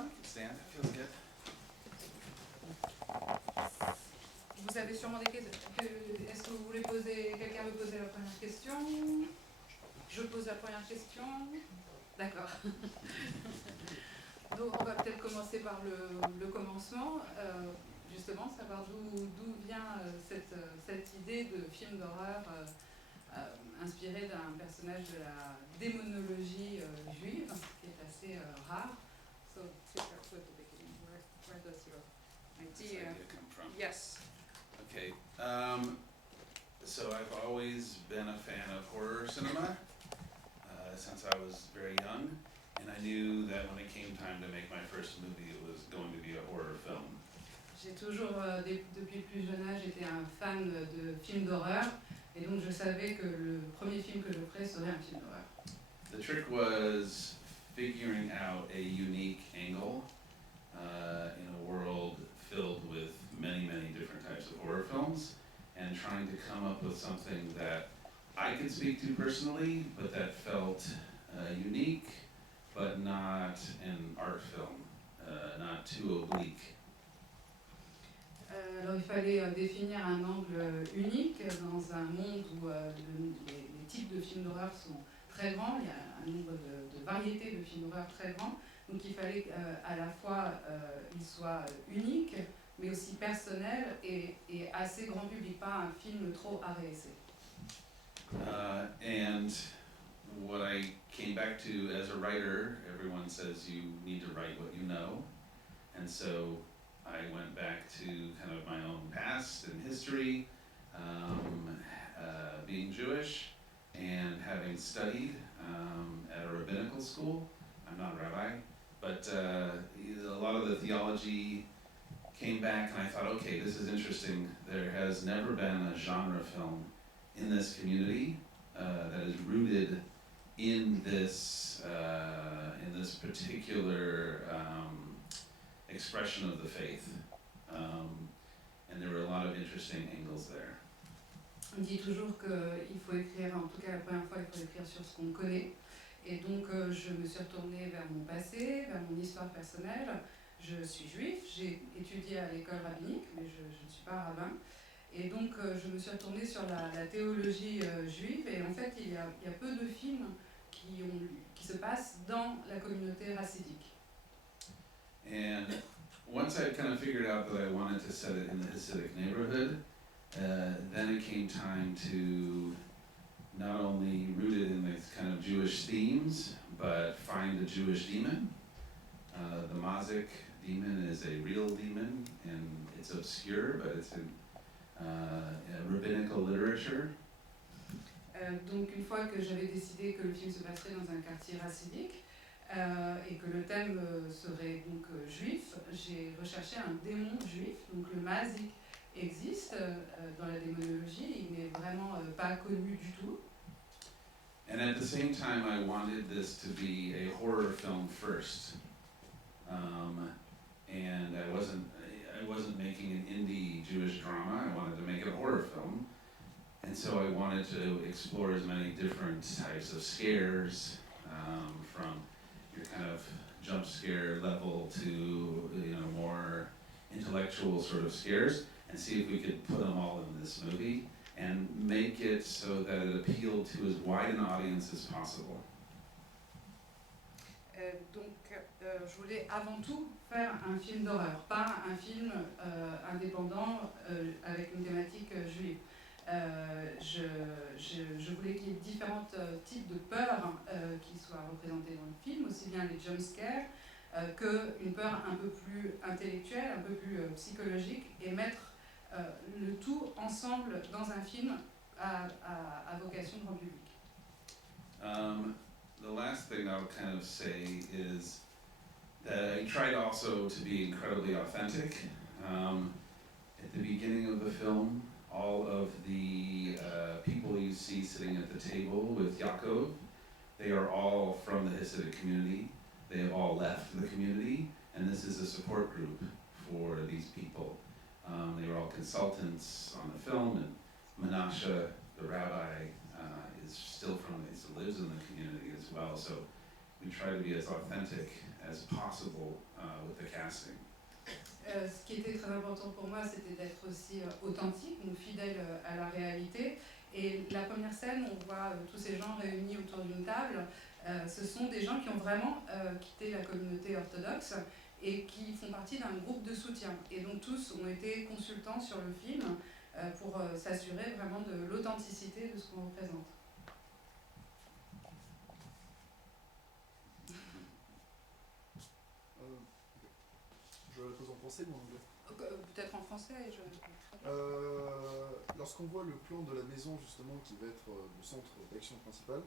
down. Stand. Feels good. Vous avez sûrement des questions. Est-ce que vous voulez poser... Quelqu'un veut poser la première question? Je pose la première question. D'accord. Donc on va peut-être commencer par le commencement. Justement, savoir d'où vient cette idée de film d'horreur inspiré d'un personnage de la démonologie juive, qui est assez rare. So, to start with the beginning, where does your idea come from? Yes. Okay. So I've always been a fan of horror cinema since I was very young, and I knew that when it came time to make my first movie, it was going to be a horror film. J'ai toujours, depuis plus jeune âge, été un fan de films d'horreur, et donc je savais que le premier film que je ferais serait un film d'horreur. The trick was figuring out a unique angle in a world filled with many, many different types of horror films, and trying to come up with something that I could speak to personally, but that felt unique, but not an art film, not too oblique. Alors il fallait définir un angle unique dans un monde où les types de films d'horreur sont très grands, il y a un nombre de variétés de films d'horreur très grand, donc il fallait à la fois il soit unique, mais aussi personnel et assez grand public, pas un film trop arrêté. And what I came back to as a writer, everyone says you need to write what you know, and so I went back to kind of my own past and history, being Jewish and having studied at a rabbinical school. I'm not a rabbi, but a lot of the theology came back, and I thought, okay, this is interesting. There has never been a genre film in this community that is rooted in this particular expression of the faith, and there were a lot of interesting angles there. On dit toujours qu'il faut écrire, en tout cas la première fois, il faut écrire sur ce qu'on connaît. Et donc je me suis retournée vers mon passé, vers mon histoire personnelle. Je suis juif, j'ai étudié à l'école rabbinique, mais je ne suis pas rabbin. Et donc je me suis retournée sur la théologie juive. Et en fait, il y a peu de films qui se passent dans la communauté racidique. And once I kind of figured out that I wanted to set it in the Hasidic neighborhood, then it came time to not only root it in these kind of Jewish themes, but find a Jewish demon. The Mazik demon is a real demon, and it's obscure, but it's in rabbinical literature. Donc une fois que j'avais décidé que le film se passerait dans un quartier racidique, et que le thème serait donc juif, j'ai recherché un démon juif. Donc le Mazik existe dans la démonologie, il n'est vraiment pas connu du tout. And at the same time, I wanted this to be a horror film first, and I wasn't making an indie Jewish drama. I wanted to make a horror film, and so I wanted to explore as many different types of scares, from your kind of jump scare level to more intellectual sort of scares, and see if we could put them all in this movie and make it so that it appealed to as wide an audience as possible. Donc je voulais avant tout faire un film d'horreur, pas un film indépendant avec une thématique juive. Je voulais qu'il y ait différents types de peurs qui soient représentés dans le film, aussi bien les jump scares qu'une peur un peu plus intellectuelle, un peu plus psychologique, et mettre le tout ensemble dans un film à vocation grand public. The last thing I'll kind of say is that I tried also to be incredibly authentic. At the beginning of the film, all of the people you see sitting at the table with Yaakov, they are all from the Hasidic community. They have all left the community, and this is a support group for these people. They were all consultants on the film, and Menashe, the rabbi, is still lives in the community as well. So we try to be as authentic as possible with the casting. Ce qui était très important pour moi, c'était d'être aussi authentique, donc fidèle à la réalité. Et la première scène, on voit tous ces gens réunis autour d'une table. Ce sont des gens qui ont vraiment quitté la communauté orthodoxe et qui font partie d'un groupe de soutien. Et donc tous ont été consultants sur le film pour s'assurer vraiment de l'authenticité de ce qu'on représente. Je la pose en français ou en anglais? Peut-être en français. Lorsqu'on voit le plan de la maison justement qui va être le centre d'action principal,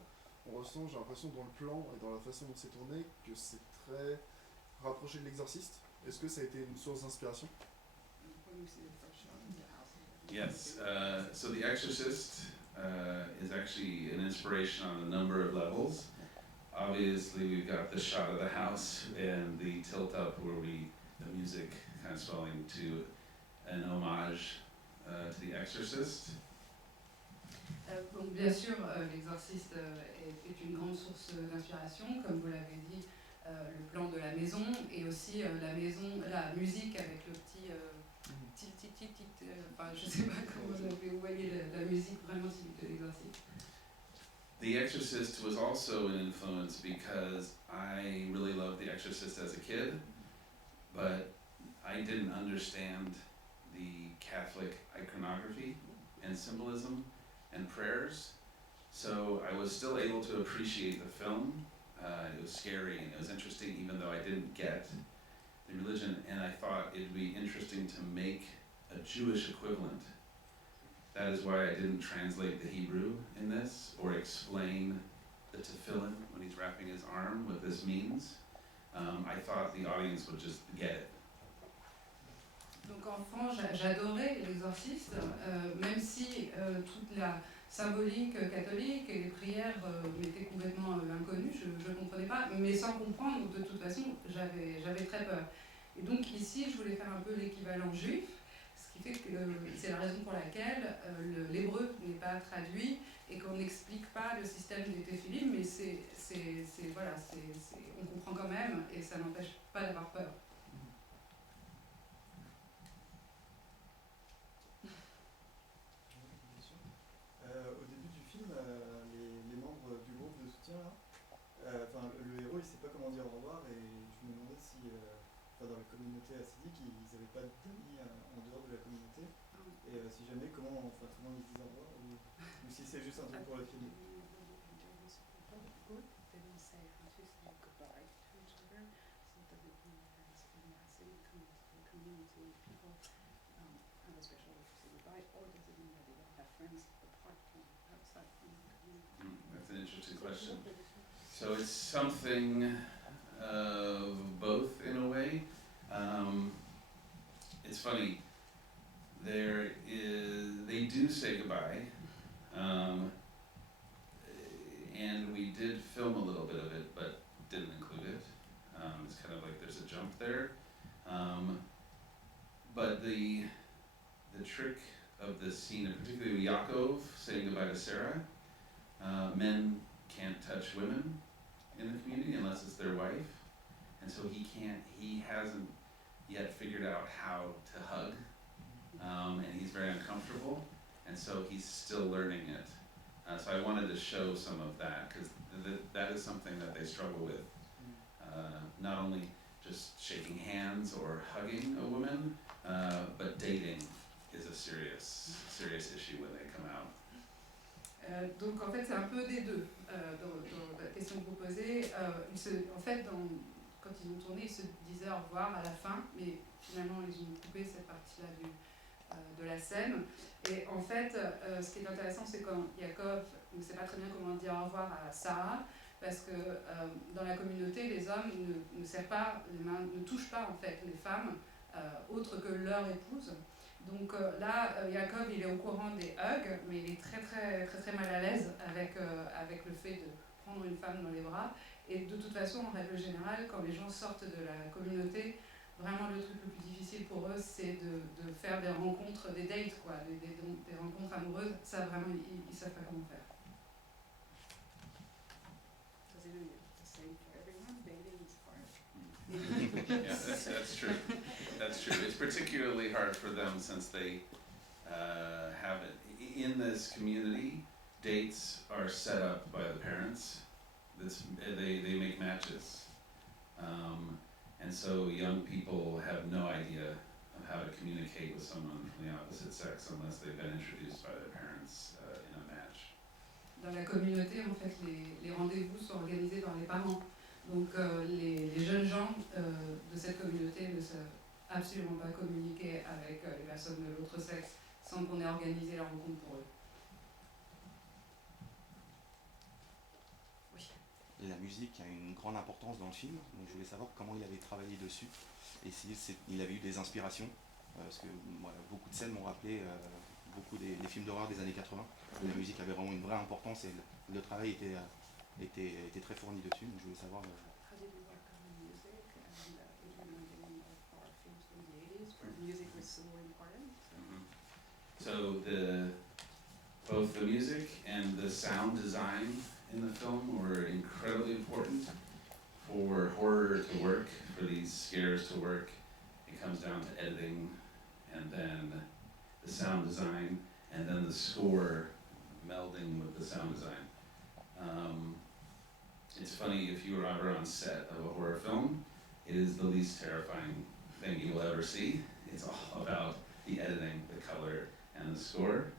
on ressent, j'ai l'impression dans le plan et dans la façon dont c'est tourné, que c'est très rapproché de l'exorciste. Est-ce que ça a été une source d'inspiration? Yes, so The Exorcist is actually an inspiration on a number of levels. Obviously, we've got the shot of the house and the tilt up where the music kind of swelling to an homage to The Exorcist. Donc bien sûr, l'exorciste est une grande source d'inspiration, comme vous l'avez dit, le plan de la maison et aussi la musique avec le petit enfin je sais pas comment vous voyez la musique vraiment typique de l'exorciste. The Exorcist was also an influence because I really loved The Exorcist as a kid, but I didn't understand the Catholic iconography and symbolism and prayers, so I was still able to appreciate the film. It was scary and it was interesting even though I didn't get the religion, and I thought it'd be interesting to make a Jewish equivalent. That is why I didn't translate the Hebrew in this or explain the tefillin when he's wrapping his arm, what this means. I thought the audience would just get it. Donc enfant, j'adorais l'exorciste, même si toute la symbolique catholique et les prières m'étaient complètement inconnues, je ne comprenais pas, mais sans comprendre, de toute façon, j'avais très peur. Et donc ici, je voulais faire un peu l'équivalent juif, ce qui fait que c'est la raison pour laquelle l'hébreu n'est pas traduit et qu'on n'explique pas le système des téphilim, mais on comprend quand même et ça n'empêche pas d'avoir peur. Au début du film, les membres du groupe de soutien, le héros il sait pas comment dire au revoir et je me demandais si dans la communauté assidique ils n'avaient pas d'amis en dehors de la communauté et si jamais comment ils disent au revoir ou si c'est juste un truc pour le film. That's an interesting question. So it's something of both in a way. It's funny, they do say goodbye, and we did film a little bit of it, but didn't include it. It's kind of like there's a jump there. But the trick of this scene, and particularly with Yaakov saying goodbye to Sarah, men can't touch women in the community unless it's their wife, and so he hasn't yet figured out how to hug, and he's very uncomfortable, and so he's still learning it. So I wanted to show some of that, because that is something that they struggle with. Not only just shaking hands or hugging a woman, but dating is a serious issue when they come out. Donc en fait c'est un peu des deux dans la question que vous posez. Quand ils ont tourné, ils se disaient au revoir à la fin, mais finalement ils ont coupé cette partie-là de la scène. Et en fait, ce qui est intéressant, c'est quand Yaakov ne sait pas très bien comment dire au revoir à Sarah, parce que dans la communauté, les hommes ne serrent pas les mains, ne touchent pas en fait les femmes autres que leur épouse. Donc là, Yaakov, il est au courant des hugs, mais il est très très très très mal à l'aise avec le fait de prendre une femme dans les bras. Et de toute façon, en règle générale, quand les gens sortent de la communauté, vraiment le truc le plus difficile pour eux, c'est de faire des rencontres, des dates, quoi, des rencontres amoureuses. Ça, vraiment, ils savent pas comment faire. Yeah, that's true. That's true. It's particularly hard for them since they have it. In this community, dates are set up by the parents. They make matches. And so young people have no idea of how to communicate with someone from the opposite sex unless they've been introduced by their parents in a match. Dans la communauté, en fait, les rendez-vous sont organisés par les parents. Donc les jeunes gens de cette communauté ne savent absolument pas communiquer avec les personnes de l'autre sexe sans qu'on ait organisé la rencontre pour eux. Oui. La musique a une grande importance dans le film, donc je voulais savoir comment il avait travaillé dessus et il avait eu des inspirations, parce que beaucoup de scènes m'ont rappelé beaucoup des films d'horreur des années 80, où la musique avait vraiment une vraie importance et le travail était très fourni dessus, donc je voulais savoir... How did we work on the music and implementing of our films from the 80s where music was so important? So both the music and the sound design in the film were incredibly important for horror to work, for these scares to work. It comes down to editing and then the sound design and then the score melding with the sound design. It's funny, if you were ever on set of a horror film, it is the least terrifying thing you will ever see. It's all about the editing, the color, and the score.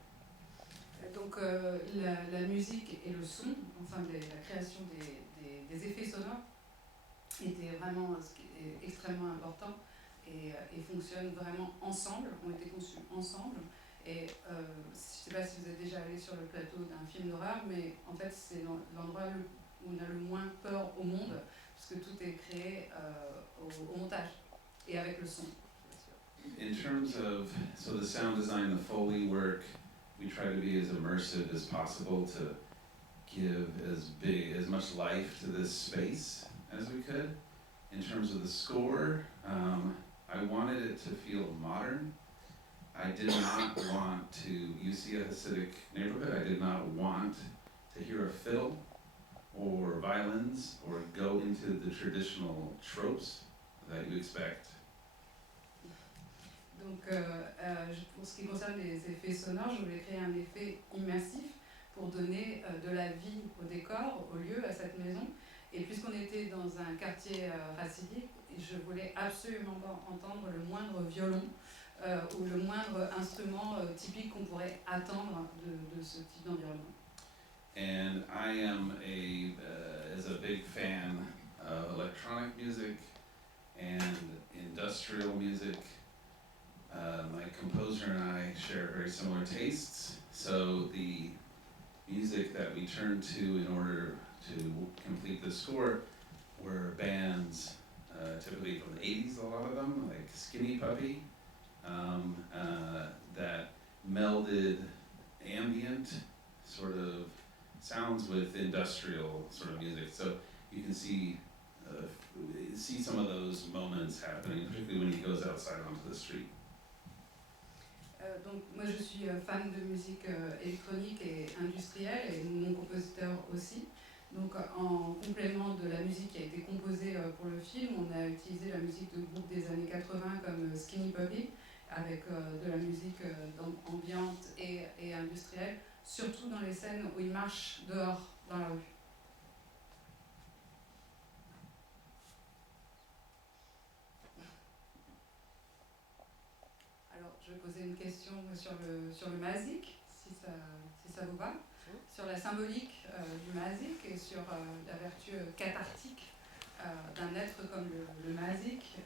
Donc la musique et le son, enfin la création des effets sonores était vraiment extrêmement important et fonctionnent vraiment ensemble, ont été conçus ensemble. Et je ne sais pas si vous êtes déjà allé sur le plateau d'un film d'horreur, mais en fait c'est l'endroit où on a le moins peur au monde, parce que tout est créé au montage et avec le son. In terms of, so the sound design, the Foley work, we try to be as immersive as possible to give as much life to this space as we could. In terms of the score, I wanted it to feel modern. I did not want to, you see a Hasidic neighborhood, I did not want to hear a fiddle or violins or go into the traditional tropes that you expect. Donc pour ce qui concerne les effets sonores, je voulais créer un effet immersif pour donner de la vie au décor, au lieu, à cette maison. Et puisqu'on était dans un quartier racidique, je voulais absolument pas entendre le moindre violon ou le moindre instrument typique qu'on pourrait attendre de ce type d'environnement. And I am as a big fan of electronic music and industrial music. My composer and I share very similar tastes, so the music that we turned to in order to complete the score were bands, typically from the 80s, a lot of them, like Skinny Puppy, that melded ambient sort of sounds with industrial sort of music. So you can see some of those moments happening, particularly when he goes outside onto the street. Donc moi je suis fan de musique électronique et industrielle et mon compositeur aussi. Donc en complément de la musique qui a été composée pour le film, on a utilisé la musique de groupes des années 80 comme Skinny Puppy avec de la musique ambiante et industrielle, surtout dans les scènes où il marche dehors dans la rue. Alors, je vais poser une question sur le Mazik, si ça vous va, sur la symbolique du Mazik et sur la vertu cathartique d'un être comme le Mazik.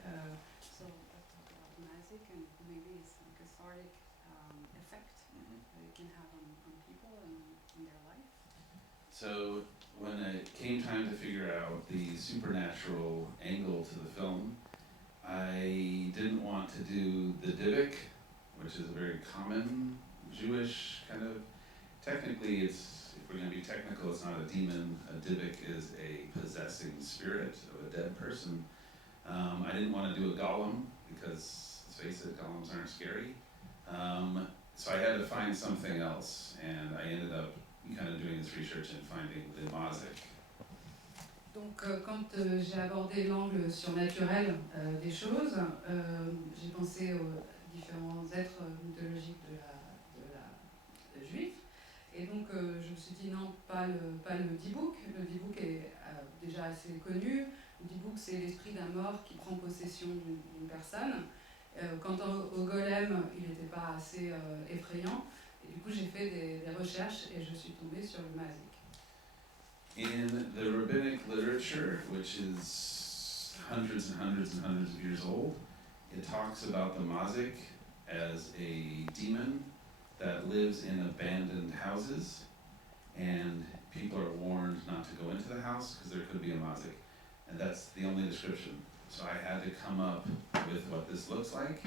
So, let's talk about the Mazik and maybe it's a cathartic effect that it can have on people and in their life. So when it came time to figure out the supernatural angle to the film, I didn't want to do the Divik, which is a very common Jewish kind of, technically it's, if we're going to be technical, it's not a demon. A Divik is a possessing spirit of a dead person. I didn't want to do a golem because, let's face it, golems aren't scary. So I had to find something else, and I ended up kind of doing this research and finding the Mazik. Donc, quand j'ai abordé l'angle surnaturel des choses, j'ai pensé aux différents êtres mythologiques de la juive. Et donc, je me suis dit non, pas le D-Book. Le D-Book est déjà assez connu. Le D-Book, c'est l'esprit d'un mort qui prend possession d'une personne. Quant au golem, il n'était pas assez effrayant. Et du coup, j'ai fait des recherches et je suis tombée sur le Mazik. In the rabbinic literature, which is hundreds and hundreds and hundreds of years old, it talks about the mazik as a demon that lives in abandoned houses, and people are warned not to go into the house because there could be a mazik, and that's the only description. So I had to come up with what this looks like,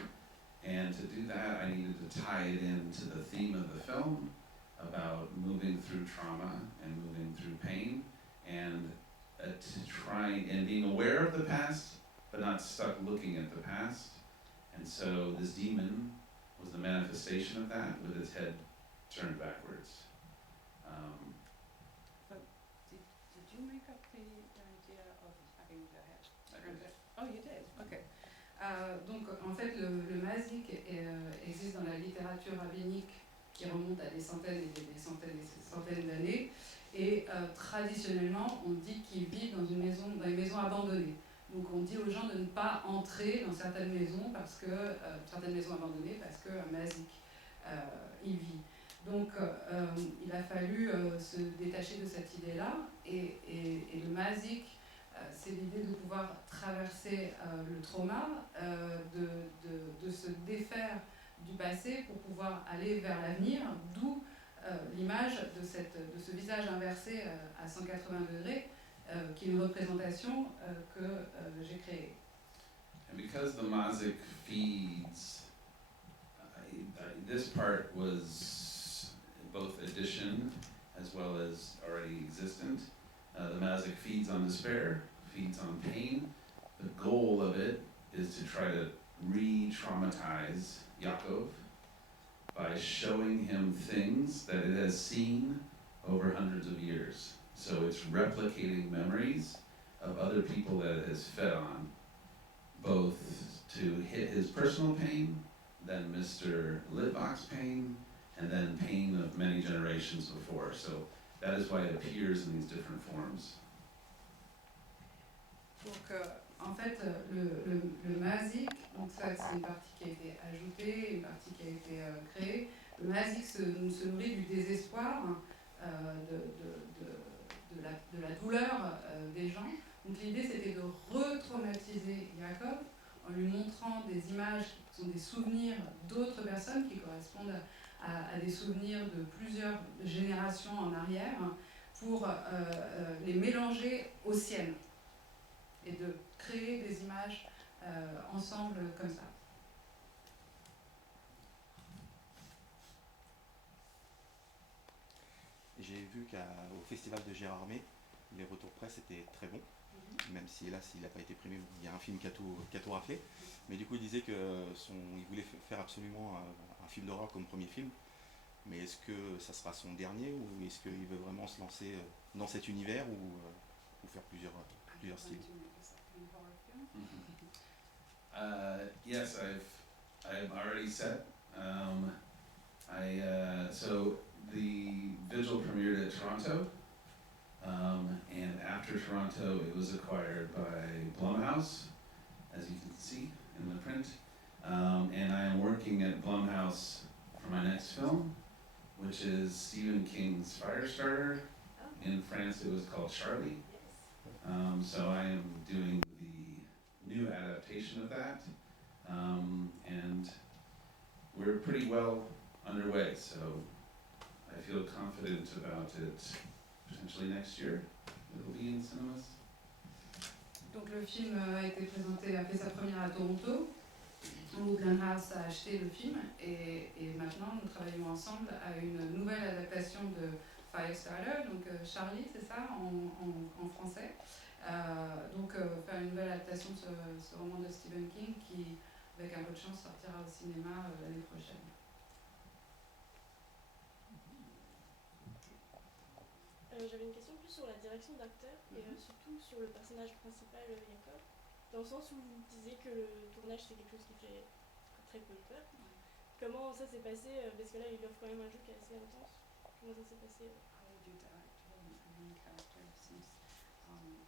and to do that I needed to tie it into the theme of the film, about moving through trauma and moving through pain, and trying and being aware of the past, but not stuck looking at the past. And so this demon was the manifestation of that, with its head turned backwards. Did you make up the idea of having the head turned back? Oh, you did? Okay. Donc, en fait, le mazik existe dans la littérature rabbinique qui remonte à des centaines et des centaines et des centaines d'années. Et traditionnellement, on dit qu'il vit dans les maisons abandonnées. Donc on dit aux gens de ne pas entrer dans certaines maisons abandonnées parce qu'un mazik y vit. Donc il a fallu se détacher de cette idée-là. Et le mazik, c'est l'idée de pouvoir traverser le trauma, de se défaire du passé pour pouvoir aller vers l'avenir, d'où l'image de ce visage inversé à 180 degrés, qui est une représentation que j'ai créée. And because the mazik feeds, this part was both addition as well as already existent. The mazik feeds on despair, feeds on pain. The goal of it is to try to re-traumatize Yaakov by showing him things that it has seen over hundreds of years. So it's replicating memories of other people that it has fed on, both to hit his personal pain, then Mr. Litvak's pain, and then pain of many generations before. So that is why it appears in these different forms. Donc, en fait, le mazik, donc ça c'est une partie qui a été ajoutée, une partie qui a été créée. Le mazik se nourrit du désespoir, de la douleur des gens. Donc l'idée c'était de retraumatiser Jacob en lui montrant des images qui sont des souvenirs d'autres personnes qui correspondent à des souvenirs de plusieurs générations en arrière, pour les mélanger aux siennes et de créer des images ensemble comme ça. J'ai vu qu'au festival de Gérardmer, les retours presse étaient très bons, même si hélas il n'a pas été primé, il y a un film qui a tout raflé. Mais du coup il disait qu'il voulait faire absolument un film d'horreur comme premier film. Mais est-ce que ça sera son dernier, ou est-ce qu'il veut vraiment se lancer dans cet univers, ou faire plusieurs styles? Yes, I've already set. So the Vigil premiered at Toronto, and after Toronto it was acquired by Blumhouse, as you can see in the print. And I am working at Blumhouse for my next film, which is Stephen King's Firestarter. In France it was called Charlie. So I am doing the new adaptation of that, and we're pretty well underway, so I feel confident about it. Potentially next year, it'll be in cinemas. Donc le film a fait sa première à Toronto, où Blumhouse a acheté le film, et maintenant nous travaillons ensemble à une nouvelle adaptation de Firestarter, donc Charlie, c'est ça, en français. Faire une nouvelle adaptation de ce roman de Stephen King qui, avec un peu de chance, sortira au cinéma l'année prochaine. J'avais une question plus sur la direction d'acteur et surtout sur le personnage principal, Jacob, dans le sens où vous disiez que le tournage c'est quelque chose qui fait très peu peur. Comment ça s'est passé, parce que là il offre quand même un jeu qui est assez intense. Comment ça s'est passé How would you direct a main character since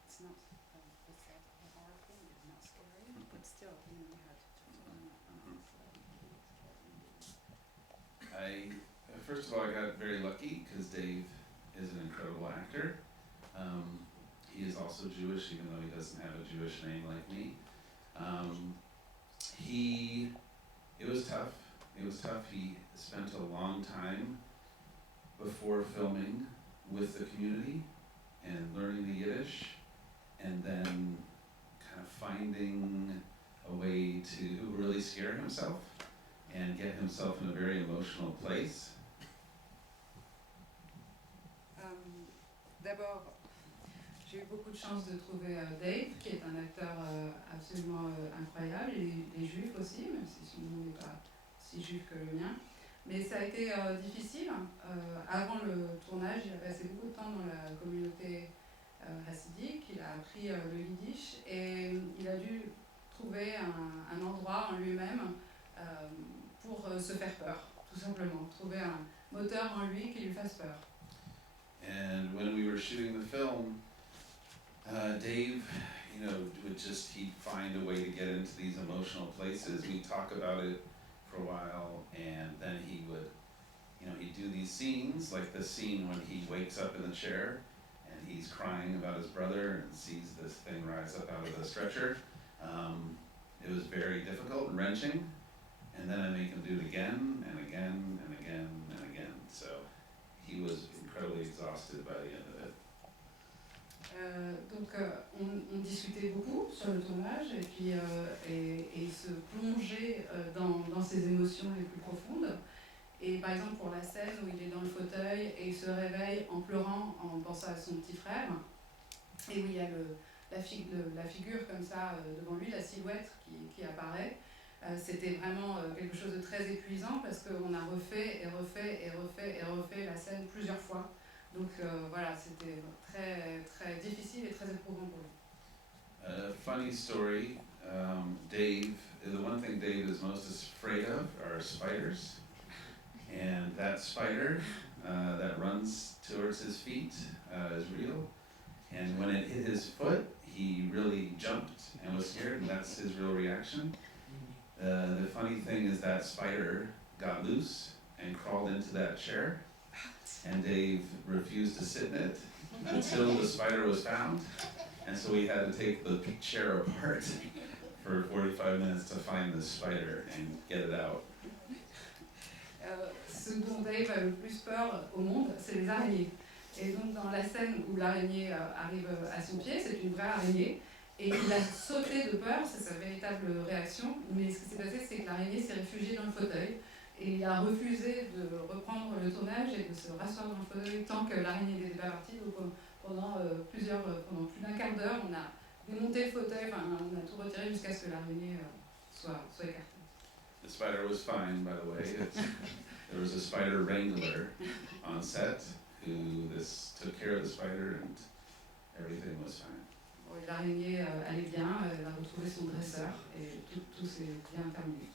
it's not a set of horror thing, it's not scary, but still, you know, we had to film First of all, I got very lucky because Dave is an incredible actor. He is also Jewish, even though he doesn't have a Jewish name like me. It was tough. It was tough. He spent a long time before filming with the community and learning the Yiddish, and then kind of finding a way to really scare himself and get himself in a very emotional place. D'abord, j'ai eu beaucoup de chance de trouver Dave, qui est un acteur absolument incroyable. Il est juif aussi, même si son nom n'est pas si juif que le mien. Mais ça a été difficile. Avant le tournage, il a passé beaucoup de temps dans la communauté hassidique. Il a appris le yiddish et il a dû trouver un endroit en lui-même pour se faire peur, tout simplement. Trouver un moteur en lui qui lui fasse peur. And when we were shooting the film, Dave, he'd find a way to get into these emotional places. We'd talk about it for a while, and then he would, he'd do these scenes, like the scene when he wakes up in the chair, and he's crying about his brother and sees this thing rise up out of the stretcher. It was very difficult and wrenching, and then I make him do it again, and again, and again, and again. So he was incredibly exhausted by the end of it. Donc on discutait beaucoup sur le tournage et puis et se plonger dans ses émotions les plus profondes. Et par exemple pour la scène où il est dans le fauteuil et il se réveille en pleurant en pensant à son petit frère, et où il y a la figure comme ça devant lui, la silhouette qui apparaît, c'était vraiment quelque chose de très épuisant parce qu'on a refait la scène plusieurs fois. Donc voilà, c'était très, très difficile et très éprouvant pour lui. Funny story, Dave, the one thing Dave is most afraid of are spiders. And that spider that runs towards his feet is real. And when it hit his foot, he really jumped and was scared, and that's his real reaction. The funny thing is that spider got loose and crawled into that chair, and Dave refused to sit in it until the spider was found. And so we had to take the chair apart for 45 minutes to find the spider and get it out. Ce dont Dave a le plus peur au monde, c'est les araignées. Et donc dans la scène où l'araignée arrive à son pied, c'est une vraie araignée, et il a sauté de peur, c'est sa véritable réaction, mais ce qui s'est passé, c'est que l'araignée s'est réfugiée dans le fauteuil, et il a refusé de reprendre le tournage et de se rasseoir dans le fauteuil tant que l'araignée n'était pas partie. Donc pendant plus d'un quart d'heure, on a démonté le fauteuil, on a tout retiré jusqu'à ce que l'araignée soit écartée. The spider was fine, by the way. There was a spider wrangler on set who took care of the spider, and everything was fine. Bon, l'araignée allait bien, elle a retrouvé son dresseur et tout s'est bien terminé.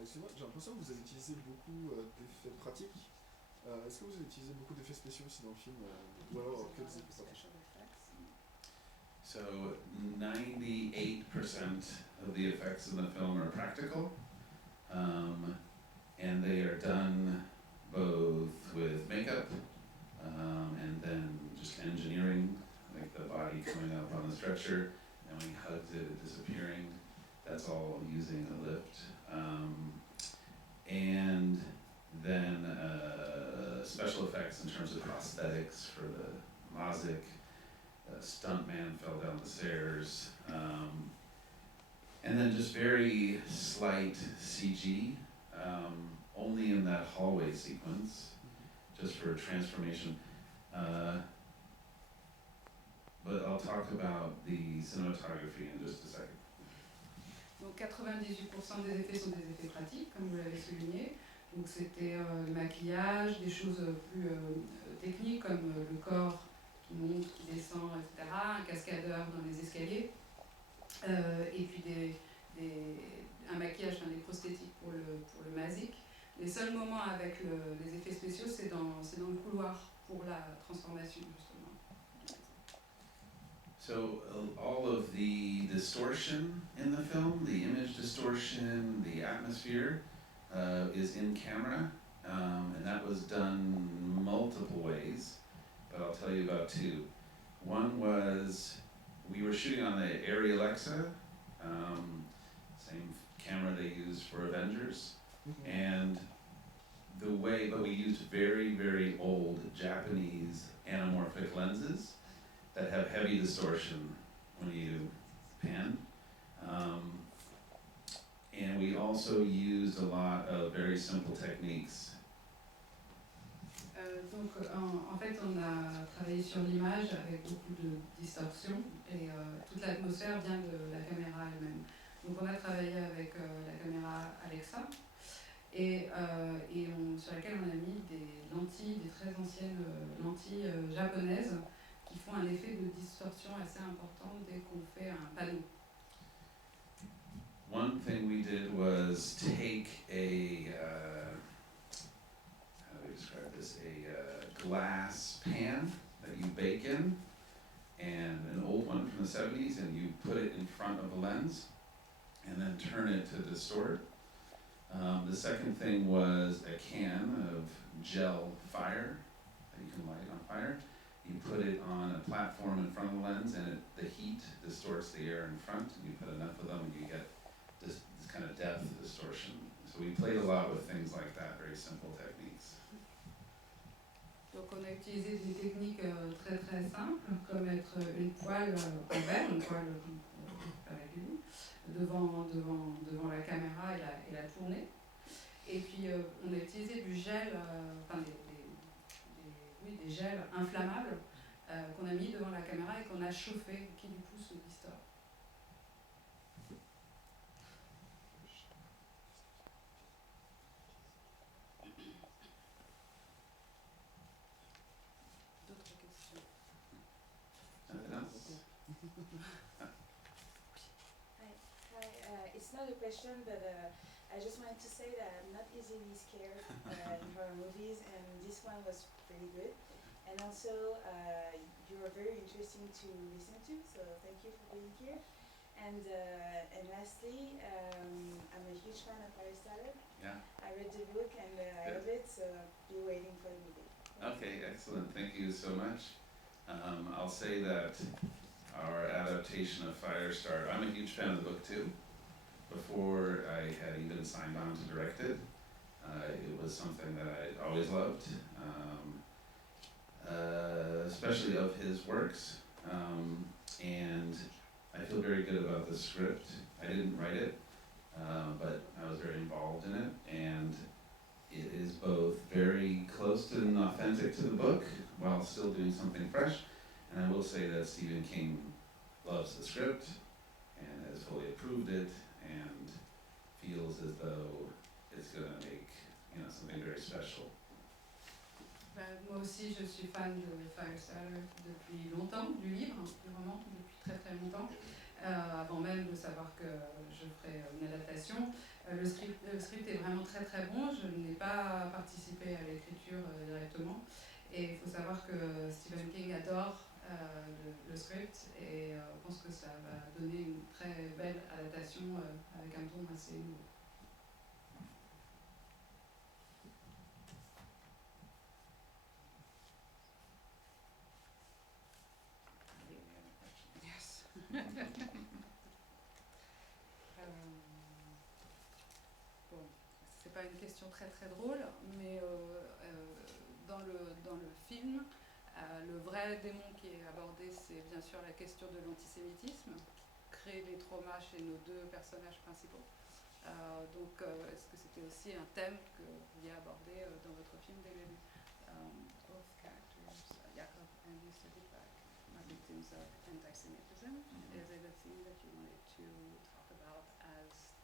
Excusez-moi, j'ai l'impression que vous avez utilisé beaucoup d'effets pratiques. Est-ce que vous avez utilisé beaucoup d'effets spéciaux aussi dans le film, ou alors que des effets pratiques? So 98% of the effects in the film are practical, and they are done both with makeup and then just engineering, like the body coming up on the stretcher, and when he hugs it disappearing. That's all using a lift. And then special effects in terms of prosthetics for the mazik. Stuntman fell down the stairs, and then just very slight CG, only in that hallway sequence, just for transformation. But I'll talk about the cinematography in just a second. Donc 98% des effets sont des effets pratiques, comme vous l'avez souligné. Donc c'était le maquillage, des choses plus techniques comme le corps qui monte, qui descend, etc. Un cascadeur dans les escaliers. Et puis un maquillage, enfin, des prosthétiques pour le masique. Les seuls moments avec les effets spéciaux, c'est dans le couloir pour la transformation, justement. So all of the distortion in the film, the image distortion, the atmosphere, is in camera, and that was done multiple ways, but I'll tell you about two. One was, we were shooting on the Arri Alexa, same camera they used for Avengers, and but we used very, very old Japanese anamorphic lenses that have heavy distortion when you pan. And we also used a lot of very simple techniques. Donc en fait on a travaillé sur l'image avec beaucoup de distorsion et toute l'atmosphère vient de la caméra elle-même. Donc on a travaillé avec la caméra Alexa et sur laquelle on a mis des lentilles, des très anciennes lentilles japonaises qui font un effet de distorsion assez important dès qu'on fait un panneau. One thing we did was take how do we describe this? A glass pan that you bake in, and an old one from the 70s, and you put it in front of the lens, and then turn it to distort. The second thing was a can of gel fire that you can light on fire. You put it on a platform in front of the lens, and the heat distorts the air in front, and you put enough of them, and you get this kind of depth distortion. So we played a lot with things like that, very simple techniques. Donc on a utilisé des techniques très très simples, comme mettre une poêle en verre, une poêle devant la caméra et la tourner. Et puis on a utilisé du gel, des gels inflammables qu'on a mis devant la caméra et qu'on a chauffé, qui du coup se distordent. D'autres questions? Anything else? Hi, it's not a question, but I just wanted to say that I'm not easily scared in horror movies, and this one was pretty good. And also, you are very interesting to listen to, so thank you for being here. And lastly, I'm a huge fan of Aristotle. Yeah. I read the book and I love it, so I'll be waiting for the movie. Okay, excellent. Thank you so much. I'll say that our adaptation of Firestarter, I'm a huge fan of the book too. Before I had even signed on to direct it, it was something that I always loved, especially of his works. And I feel very good about the script. I didn't write it, but I was very involved in it, and it is both very close to and authentic to the book while still doing something fresh. And I will say that Stephen King loves the script and has fully approved it and feels as though it's going to make something very special. Moi aussi, je suis fan de Firestarter depuis longtemps, du livre, du roman, depuis très très longtemps, avant même de savoir que je ferais une adaptation. Le script est vraiment très très bon, je n'ai pas participé à l'écriture directement, et il faut savoir que Stephen King adore le script, et je pense que ça va donner une très belle adaptation avec un ton assez nouveau. Yes. Bon, c'est pas une question très très drôle, mais dans le film, le vrai démon qui est abordé, c'est bien sûr la question de l'antisémitisme, qui crée des traumas chez nos deux personnages principaux. Donc, est-ce que c'était aussi un thème que vous vouliez aborder dans votre film dès le début? Both characters, Jacob and Lustig, are victims of anti-Semitism. Is it a thing that you wanted to talk about as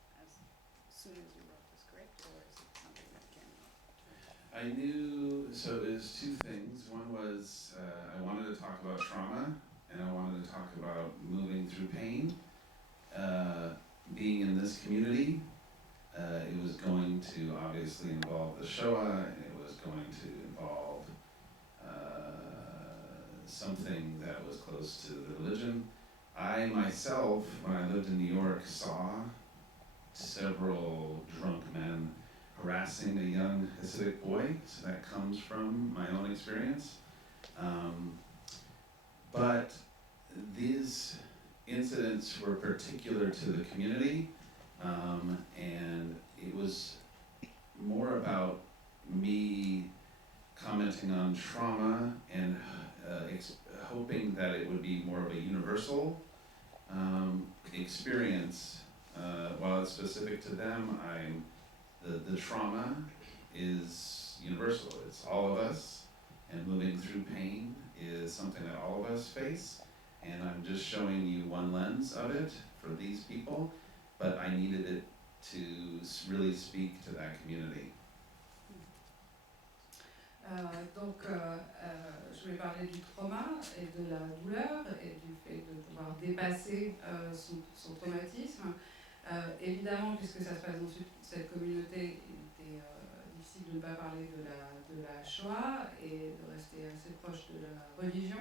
soon as you wrote the script, or is it something that came I knew, so there's two things. One was I wanted to talk about trauma, and I wanted to talk about moving through pain. Being in this community, it was going to obviously involve the Shoah, and it was going to involve something that was close to the religion. I myself, when I lived in New York, saw several drunk men harassing a young Hasidic boy, so that comes from my own experience. But these incidents were particular to the community, and it was more about me commenting on trauma and hoping that it would be more of a universal experience. While it's specific to them, the trauma is universal. It's all of us, and moving through pain is something that all of us face. And I'm just showing you one lens of it for these people, but I needed it to really speak to that community. Je voulais parler du trauma et de la douleur et du fait de pouvoir dépasser son traumatisme. Évidemment, puisque ça se passe dans cette communauté, il était difficile de ne pas parler de la Shoah et de rester assez proche de la religion.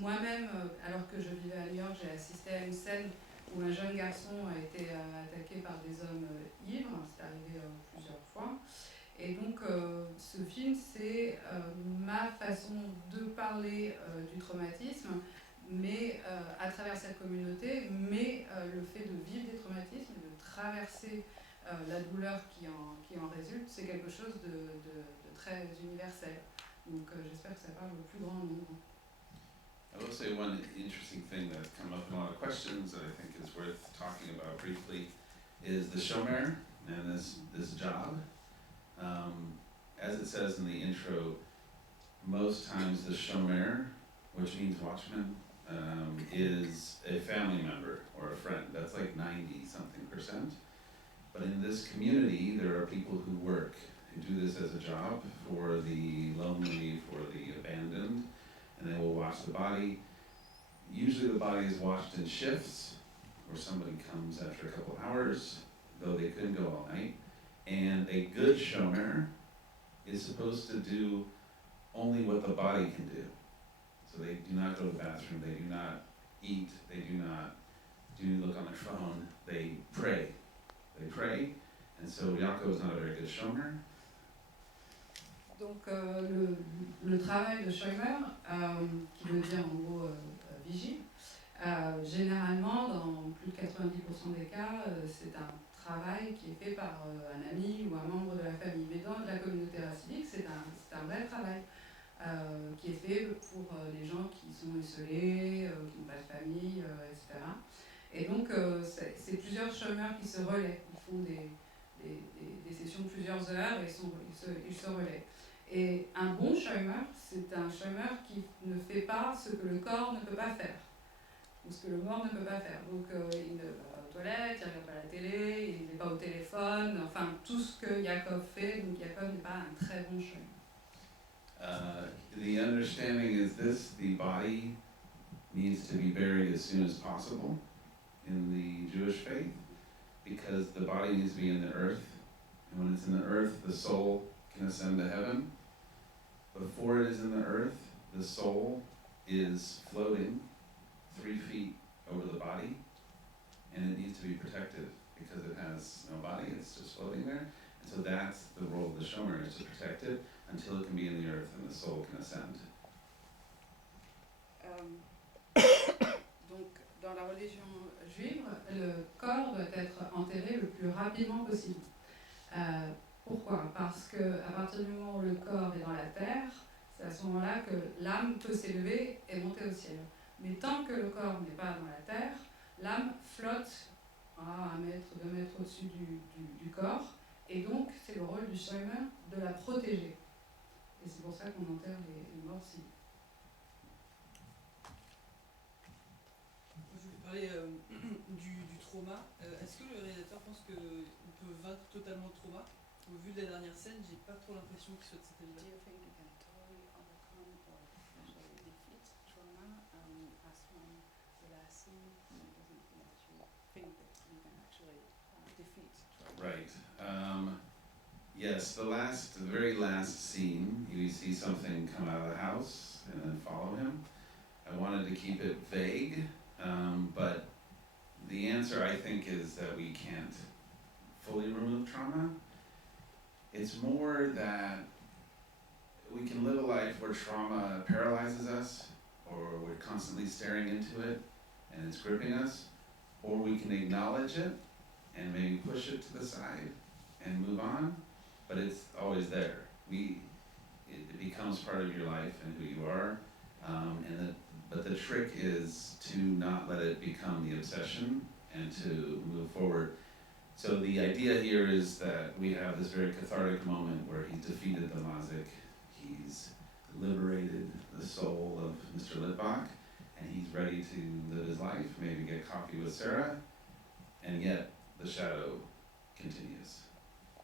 Moi-même, alors que je vivais à New York, j'ai assisté à une scène où un jeune garçon a été attaqué par des hommes ivres. C'est arrivé plusieurs fois. Et donc, ce film, c'est ma façon de parler du traumatisme, mais à travers cette communauté, mais le fait de vivre des traumatismes, de traverser la douleur qui en résulte, c'est quelque chose de très universel. Donc, j'espère que ça parle au plus grand nombre. I will say one interesting thing that's come up in a lot of questions that I think is worth talking about briefly is the shomer and this job. As it says in the intro, most times the shomer, which means watchman, is a family member or a friend. That's like 90-something%. But in this community, there are people who work, who do this as a job for the lonely, for the abandoned, and they will watch the body. Usually the body is watched in shifts, where somebody comes after a couple hours, though they couldn't go all night. And a good shomer is supposed to do only what the body can do. So they do not go to the bathroom, they do not eat, they do not look on their phone, they pray. They pray, and so Yaakov is not a very good shomer. Donc le travail de shomer, qui veut dire en gros vigile, généralement dans plus de 90% des cas, c'est un travail qui est fait par un ami ou un membre de la famille. Mais dans la communauté racidique, c'est un vrai travail qui est fait pour les gens qui sont isolés, qui n'ont pas de famille, etc. Et donc c'est plusieurs chômeurs qui se relaient. Ils font des sessions de plusieurs heures et ils se relaient. Et un bon chômeur, c'est un chômeur qui ne fait pas ce que le corps ne peut pas faire, ou ce que le corps ne peut pas faire. Donc il ne va pas aux toilettes, il ne regarde pas la télé, il n'est pas au téléphone, enfin tout ce que Yaakov fait. Donc Yaakov n'est pas un très bon chômeur. The understanding is this: the body needs to be buried as soon as possible in the Jewish faith, because the body needs to be in the earth, and when it's in the earth, the soul can ascend to heaven. Before it is in the earth, the soul is floating 3 feet over the body, and it needs to be protected because it has no body, it's just floating there. And so that's the role of the shomer, is to protect it until it can be in the earth and the soul can ascend. Donc, dans la religion juive, le corps doit être enterré le plus rapidement possible. Pourquoi ? Parce qu'à partir du moment où le corps est dans la terre, c'est à ce moment-là que l'âme peut s'élever et monter au ciel. Mais tant que le corps n'est pas dans la terre, l'âme flotte à 1 mètre, 2 mètres au-dessus du corps, et donc c'est le rôle du shomer de la protéger. Et c'est pour ça qu'on enterre les morts civils. Je voulais parler du trauma. Est-ce que le réalisateur pense qu'on peut vaincre totalement le trauma ? qu'au vu de la dernière scène, j'ai pas trop l'impression qu'il soit de cette Do avis-là. you think you can totally overcome or actually defeat trauma as from the last scene? It doesn't mean that you think that you can actually defeat trauma. Right. Yes, the very last scene, you see something come out of the house and then follow him. I wanted to keep it vague, but the answer I think is that we can't fully remove trauma. It's more that we can live a life where trauma paralyzes us, or we're constantly staring into it and it's gripping us, or we can acknowledge it and maybe push it to the side and move on, but it's always there. It becomes part of your life and who you are, but the trick is to not let it become the obsession and to move forward. So the idea here is that we have this very cathartic moment where he's defeated the Mazik, he's liberated the soul of Mr. Litvak, and he's ready to live his life, maybe get coffee with Sarah, and yet the shadow continues.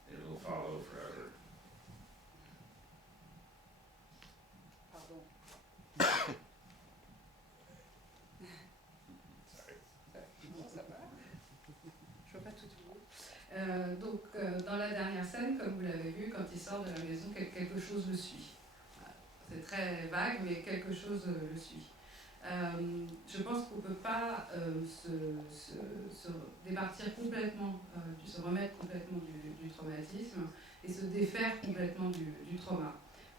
It will follow forever. Pardon. Sorry. Non, ça va. Je vois pas tout le monde. Dans la dernière scène, comme vous l'avez vu, quand il sort de la maison, quelque chose le suit. Voilà. C'est très vague, mais quelque chose le suit. Je pense qu'on ne peut pas se départir complètement, se remettre complètement du traumatisme et se défaire complètement du trauma.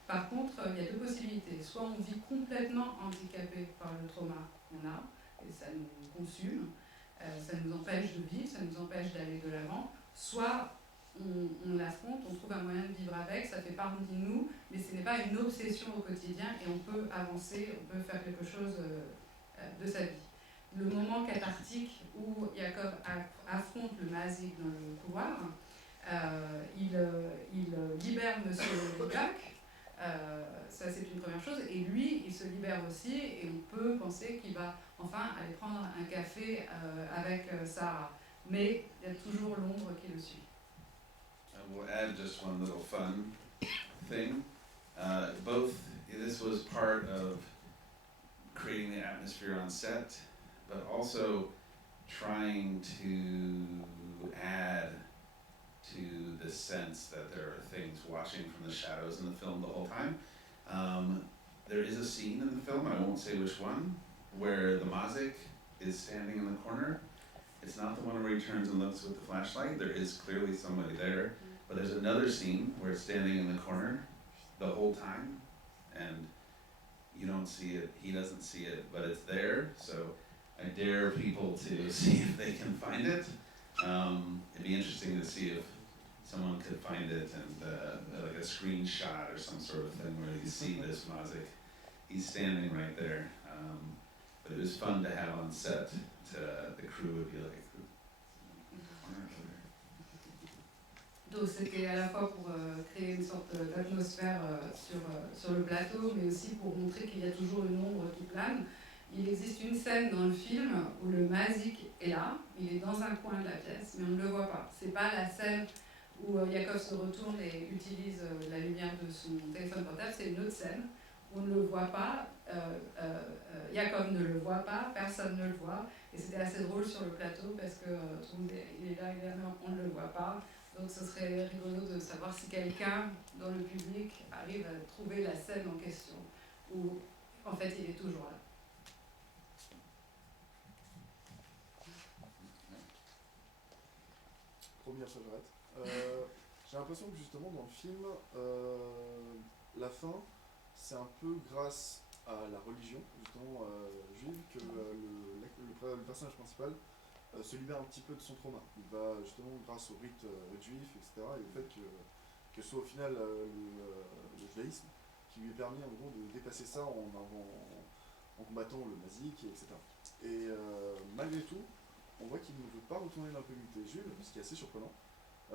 Par contre, il y a deux possibilités. Soit on vit complètement handicapé par le trauma qu'on a, et ça nous consume, ça nous empêche de vivre, ça nous empêche d'aller de l'avant. Soit on l'affronte, on trouve un moyen de vivre avec, ça fait partie de nous, mais ce n'est pas une obsession au quotidien et on peut avancer, on peut faire quelque chose de sa vie. Le moment cathartique où Jacob affronte le Mazik dans le pouvoir, il libère Monsieur Litvak, ça c'est une première chose, et lui il se libère aussi, et on peut penser qu'il va enfin aller prendre un café avec Sarah, mais il y a toujours l'ombre qui le suit. I will add just one little fun thing. This was part of creating the atmosphere on set, but also trying to add to the sense that there are things watching from the shadows in the film the whole time. There is a scene in the film, I won't say which one, where the Mazik is standing in the corner. It's not the one where he turns and looks with the flashlight. There is clearly somebody there. But there's another scene where it's standing in the corner the whole time, and you don't see it, he doesn't see it, but it's there. So I dare people to see if they can find it. It'd be interesting to see if someone could find it and like a screenshot or some sort of thing where you see this Mazik. He's standing right there. But it was fun to have on set. The crew would be like, Donc c'était à la fois pour créer une sorte d'atmosphère sur le plateau, mais aussi pour montrer qu'il y a toujours une ombre qui plane. Il existe une scène dans le film où le Mazik est là, il est dans un coin de la pièce, mais on ne le voit pas. C'est pas la scène où Jacob se retourne et utilise la lumière de son téléphone portable, c'est une autre scène. On ne le voit pas, Jacob ne le voit pas, personne ne le voit, et c'était assez drôle sur le plateau parce que tout le monde il est là, mais on ne le voit pas. Donc ce serait rigolo de savoir si quelqu'un dans le public arrive à trouver la scène en question, où en fait il est toujours là. Première fois j'arrête. J'ai l'impression que justement dans le film, la fin, c'est un peu grâce à la religion, justement juive, que le personnage principal se libère un petit peu de son trauma. Il va justement, grâce au rite juif, etc., et au fait que ce soit au final le judaïsme qui lui est permis en gros de dépasser ça en combattant le Mazik, etc. Et malgré tout, on voit qu'il ne veut pas retourner dans la communauté juive, ce qui est assez surprenant.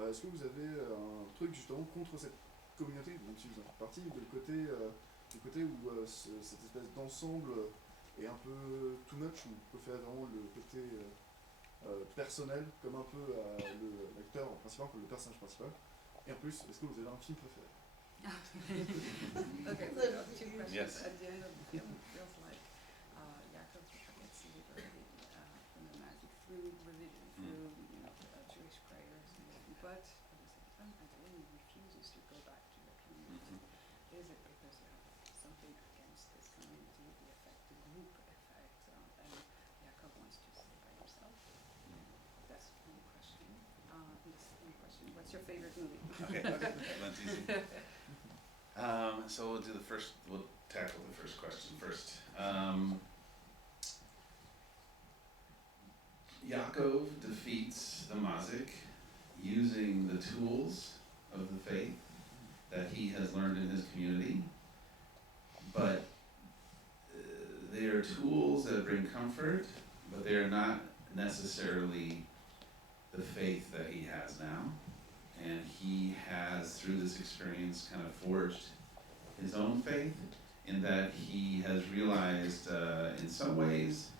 Est-ce que vous avez un truc justement contre cette communauté, même si vous en faites partie, du côté où cette espèce d'ensemble est un peu too much, où on peut faire vraiment le côté personnel, comme un peu l'acteur principal, comme le personnage principal, Et en plus, est-ce que vous avez un film préféré? Okay, so there are two questions Yes. at the end of the film. It feels like Jacob gets seated already from the magic through religion, through Jewish prayers, but at the same time, at the end, he refuses to go back to the community. Is it because you have something against this community, the effect, the group effect, and Jacob wants to stay by himself? That's one question. And the second question: what's your favorite movie? Okay, that's easy. So we'll tackle the first question first. Yaakov defeats the Mazik using the tools of the faith that he has learned in his community, but they are tools that bring comfort, but they are not necessarily the faith that he has now. And he has, through this experience, kind of forged his own faith in that he has realized in some ways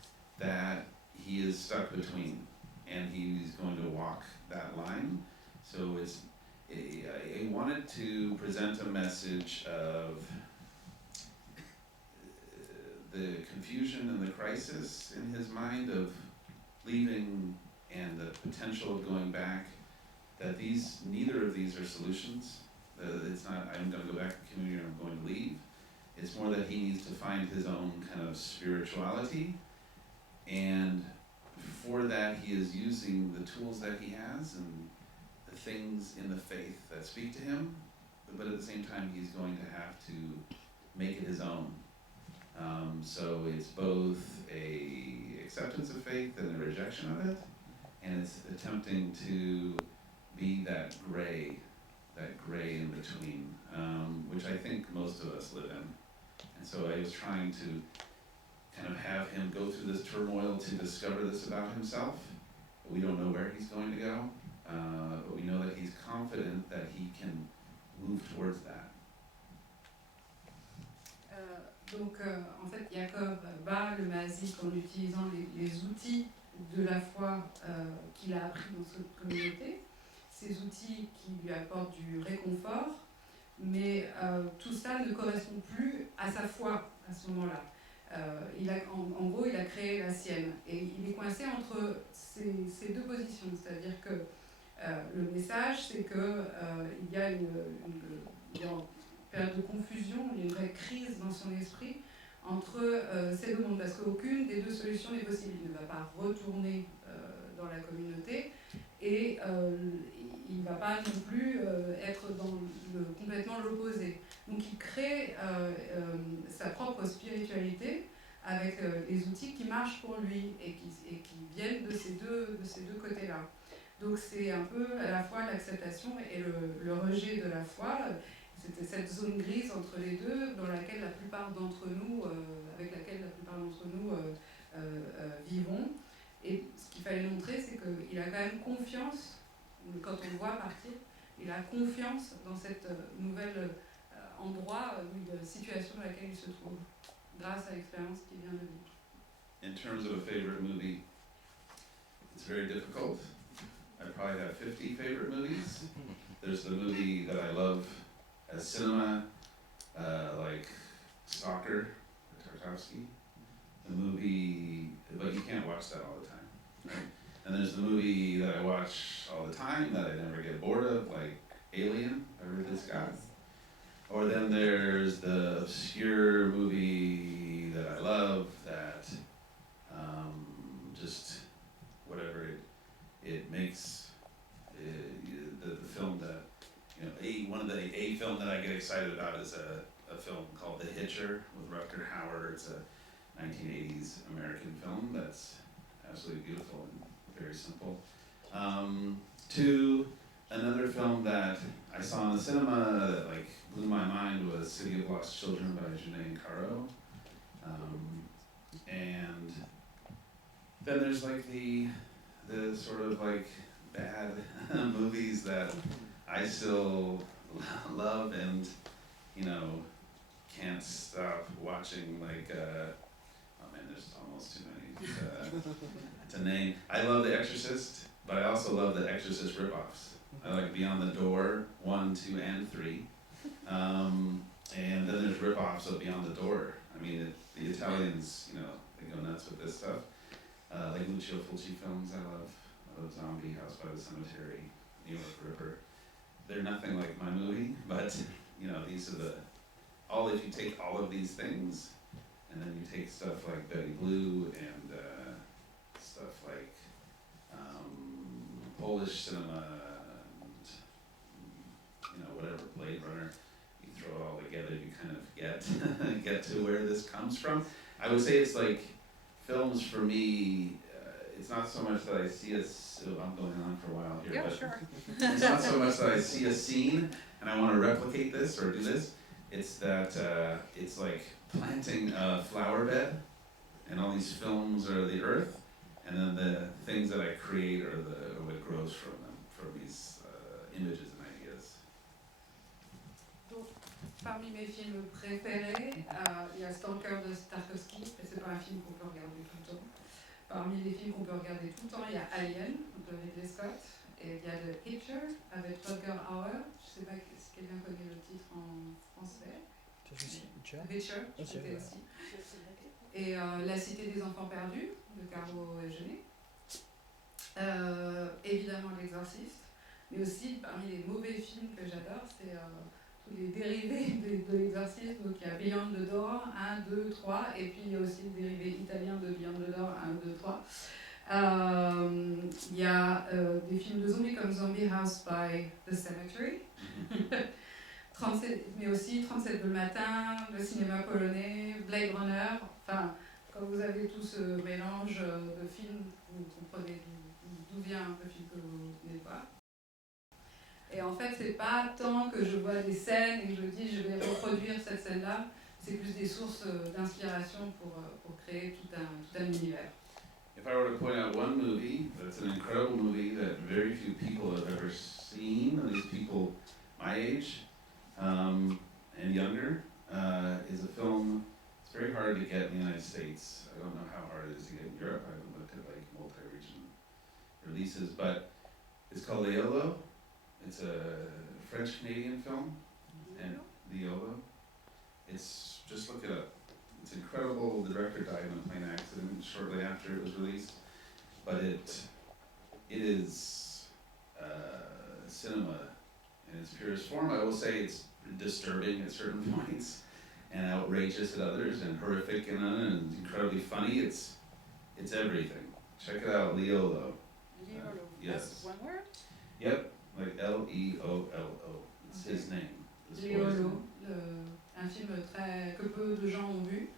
that he is stuck between, and he's going to walk that line. So I wanted to present a message of the confusion and the crisis in his mind of leaving and the potential of going back, that neither of these are solutions. It's not, I'm going to go back to the community or I'm going to leave. It's more that he needs to find his own kind of spirituality, and for that he is using the tools that he has and the things in the faith that speak to him, but at the same time he's going to have to make it his own. So it's both a acceptance of faith and a rejection of it, and it's attempting to be that gray in between, which I think most of us live in. And so I was trying to kind of have him go through this turmoil to discover this about himself. We don't know where he's going to go, but we know that he's confident that he can move towards that. Donc, en fait, Jacob bat le Mazik en utilisant les outils de la foi qu'il a appris dans cette communauté, ces outils qui lui apportent du réconfort, mais tout ça ne correspond plus à sa foi à ce moment-là. En gros, il a créé la sienne, et il est coincé entre ces deux positions, c'est-à-dire que le message, c'est qu'il y a une période de confusion, il y a une vraie crise dans son esprit entre ces deux mondes, parce qu'aucune des deux solutions n'est possible. Il ne va pas retourner dans la communauté, et il ne va pas non plus être dans complètement l'opposé. Donc il crée sa propre spiritualité avec les outils qui marchent pour lui et qui viennent de ces deux côtés-là. Donc c'est un peu à la fois l'acceptation et le rejet de la foi. C'était cette zone grise entre les deux dans laquelle la plupart d'entre nous, vivons. Et ce qu'il fallait montrer, c'est qu'il a quand même confiance, quand on le voit partir, il a confiance dans cette nouvelle endroit, situation dans laquelle il se trouve, grâce à l'expérience qu'il vient de vivre. In terms of a favorite movie, it's very difficult. I probably have 50 favorite movies. There's the movie that I love as cinema, like Stalker, Tarkovsky. The movie, but you can't watch that all the time, right? And there's the movie that I watch all the time that I never get bored of, like Alien, Ridley Scott. Or then there's the obscure movie that I love that just whatever it makes, the film that, a film that I get excited about is a film called The Hitcher with Rutger Hauer. It's a 1980s American film that's absolutely beautiful and very simple. Another film that I saw in the cinema that blew my mind was City of Lost Children by Janae Caro. And then there's the sort of bad movies that I still love and can't stop watching. There's almost too many to name. I love The Exorcist, but I also love the Exorcist ripoffs. I like Beyond the Door 1, 2, and 3. And then there's rip-offs of Beyond the Door. I mean, the Italians, you know, they go nuts with this stuff. Like Lucio Fulci films, I love Zombie, House by the Cemetery, New York Ripper. They're nothing like my movie, but you know, these are if you take all of these things, and then you take stuff like Betty Blue and stuff like Polish cinema and, you know, whatever, Blade Runner, you throw it all together, you kind of get to where this comes from. I would say it's like films for me, it's not so much that I see I'm going on for a while here, Yeah, but sure. it's not so much that I see a scene and I want to replicate this or do this. It's that it's like planting a flower bed, and all these films are the earth, and then the things that I create are what grows from them, from these images and ideas. Donc, parmi mes films préférés, il y a Stalker de Tarkovsky, mais c'est pas un film qu'on peut regarder tout le temps. Parmi les films qu'on peut regarder tout le temps, il y a Alien de Ridley Scott, et il y a The Hitcher avec Rutger Hauer. Je sais pas si quelqu'un connaît le titre en français. Vigil, c'était aussi. Et La Cité des Enfants Perdus de Caro et Jeunet. Évidemment L'Exorciste, mais aussi parmi les mauvais films que j'adore, c'est tous les dérivés de L'Exorciste. Donc il y a Beyond the Door 1, 2, 3, et puis il y a aussi le dérivé italien de Beyond the Door 1, 2, 3. Il y a des films de zombies comme Zombie House by the Cemetery. 37, mais aussi 37 le matin, le cinéma polonais, Blade Runner. Enfin, quand vous avez tout ce mélange de films, vous comprenez d'où vient un peu le film que vous venez de voir. Et en fait, c'est pas tant que je vois des scènes et que je dis je vais reproduire cette scène-là, c'est plus des sources d'inspiration pour créer tout un univers. If I were to point out one movie that's an incredible movie that very few people have ever seen, at least people my age and younger, is a film. It's very hard to get in the United States. I don't know how hard it is to get in Europe. I haven't looked at like multi-region releases, but it's called Leolo. It's a French-Canadian film, and Leolo. It's, just look it up. It's incredible. The director died in a plane accident shortly after it was released, but it is cinema in its purest form. I will say it's disturbing at certain points, and outrageous at others, and horrific and incredibly funny. It's everything. Check it out, Leolo. Leolo. Yes. That's one word? Yep, like Leolo. It's his name. Leolo, un film que peu de gens ont vu,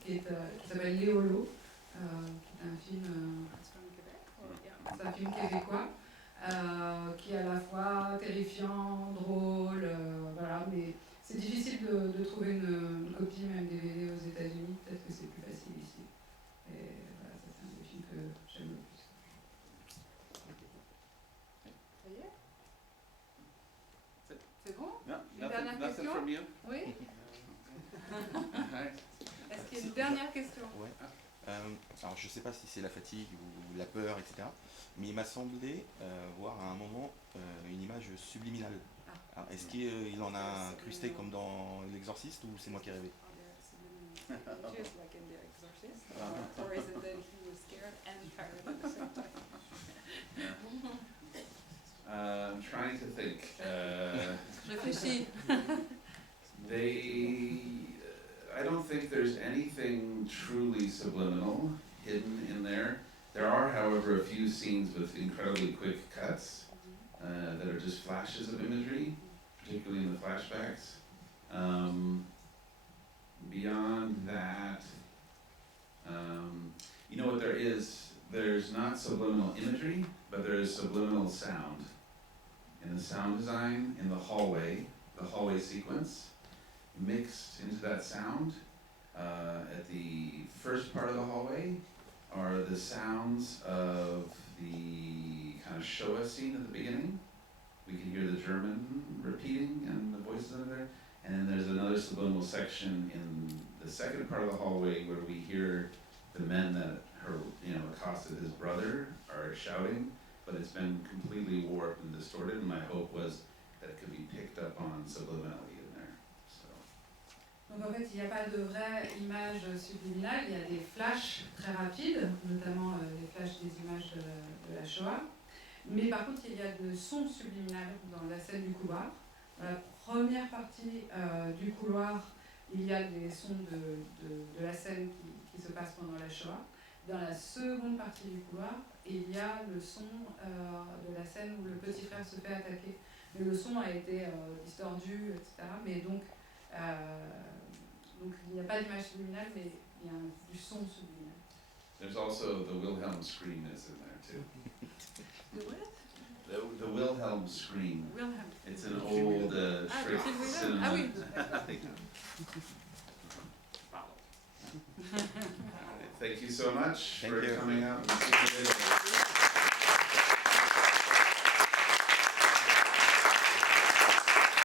qui s'appelle Leolo, qui est un film. C'est un film québécois. Qui est à la fois terrifiant, drôle, voilà, mais c'est difficile de trouver une copie, même DVD aux États-Unis, peut-être que c'est plus facile ici. Et voilà, ça c'est un des films que j'aime le plus. Ça y est? C'est bon? Une dernière question? From you? Oui? Est-ce qu'il y a une dernière question? Ouais. Alors je ne sais pas si c'est la fatigue ou la peur, etc. Mais il m'a semblé voir à un moment une image subliminale. Alors, est-ce qu'il en a incrusté comme dans L'Exorciste ou c'est moi qui ai rêvé? Just like in The Exorcist, or is it that he was scared and tired at the same time? I'm trying to think. Réfléchis. I don't think there's anything truly subliminal hidden in there. There are, however, a few scenes with incredibly quick cuts that are just flashes of imagery, particularly in the flashbacks. Beyond that, you know what there is? There's not subliminal imagery, but there is subliminal sound. In the sound design, in the hallway sequence, mixed into that sound, at the first part of the hallway, are the sounds of the kind of Shoah scene at the beginning. We can hear the German repeating and the voices under there. And then there's another subliminal section in the second part of the hallway where we hear the men that accosted his brother are shouting. but it's been completely warped and distorted, and my hope was that it could be picked up on subliminally in there. So. Donc en fait, il n'y a pas de vraie image subliminale, il y a des flashs très rapides, notamment les flashs des images de la Shoah. Mais par contre, il y a de sons subliminales dans la scène du couloir. Dans la première partie du couloir, il y a des sons de la scène qui se passe pendant la Shoah. Dans la seconde partie du couloir, il y a le son de la scène où le petit frère se fait attaquer. Mais le son a été distordu, etc. Mais donc il n'y a pas d'image subliminale, mais il y a du son subliminal. There's also the Wilhelm scream is in there too. The what? The Wilhelm scream. Wilhelm. It's an old trick cinema. Ah oui. Thank you so much Thank for you. coming out and seeing it.